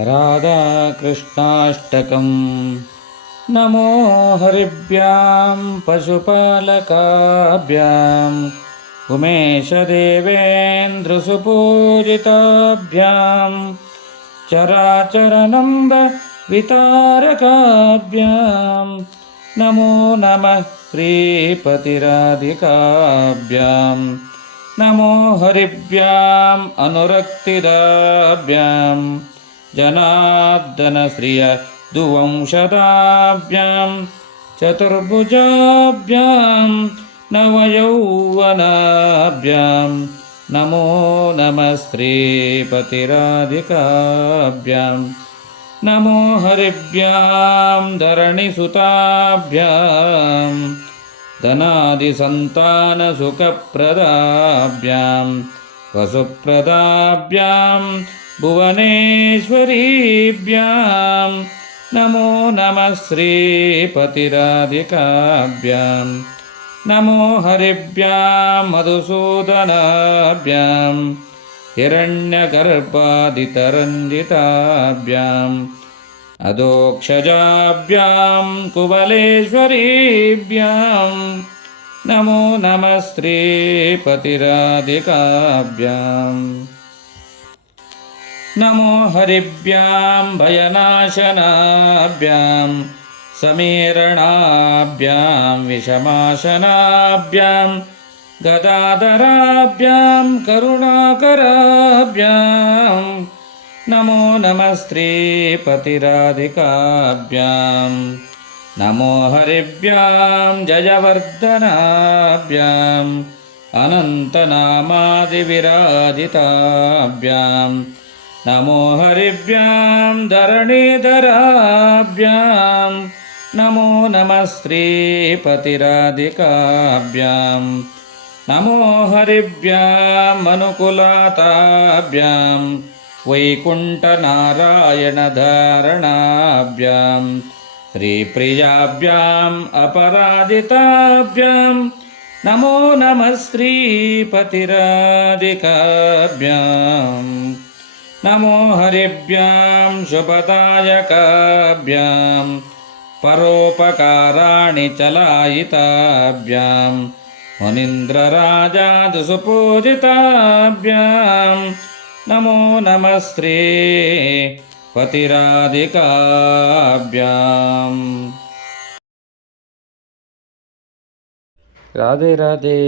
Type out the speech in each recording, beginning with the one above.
राधाकृष्णाष्टकम्। नमो हरिभ्यां पशुपालकाभ्याम् उमेशदेवेन्द्रसुपूजिताभ्यां चराचरनम्ब वितारकाभ्यां नमो नमः श्रीपतिराधिकाभ्यां। नमो हरिभ्याम् अनुरक्तिदाभ्यां जनार्दनश्रिय दुवंशदाभ्यां चतुर्भुजाभ्यां नवयौवनाभ्यां नमो नमः श्रीपतिराधिकाभ्यां। नमो हरिभ्यां धरणिसुताभ्यां धनादिसन्तानसुखप्रदाभ्यां वसुप्रदाभ्यां भुवनेश्वरीभ्यां नमो नमः श्रीपतिराधिकाभ्यां। नमो हरिभ्यां मधुसूदनाभ्यां हिरण्यगर्भादितरञ्जिताभ्याम् अधोक्षजाभ्यां कुवलेश्वरीभ्यां नमो नमः श्रीपतिराधिकाभ्यां। नमो हरिभ्यां भयनाशनाभ्यां समीरणाभ्यां विषमाशनाभ्यां गदाधराभ्यां करुणाकराभ्यां नमो नमः श्रीपतिराधिकाभ्यां। नमो हरिभ्यां जयवर्धनाभ्याम् अनन्तनामादिविराजिताभ्यां नमो हरिभ्यां धरणीधराभ्यां नमो नमः श्रीपतिराधिकाभ्यां। नमो हरिभ्याम् अनुकुलाताभ्यां वैकुण्ठनारायणधारणाभ्यां श्रीप्रियाभ्याम् अपराजिताभ्यां नमो नमः श्रीपतिराधिकाभ्यां। नमो हरिभ्यां शुभदायकाभ्यां परोपकाराणि चलायिताभ्यां मुनीन्द्रराजादिसुपूजिताभ्यां नमो नमः श्रीपतिराधिकाभ्याम्। राधे राधे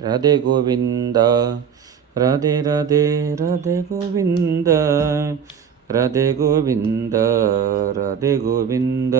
राधे गोविंद राधे राधे राधे गोविंद राधे गोविंद राधे गोविंद।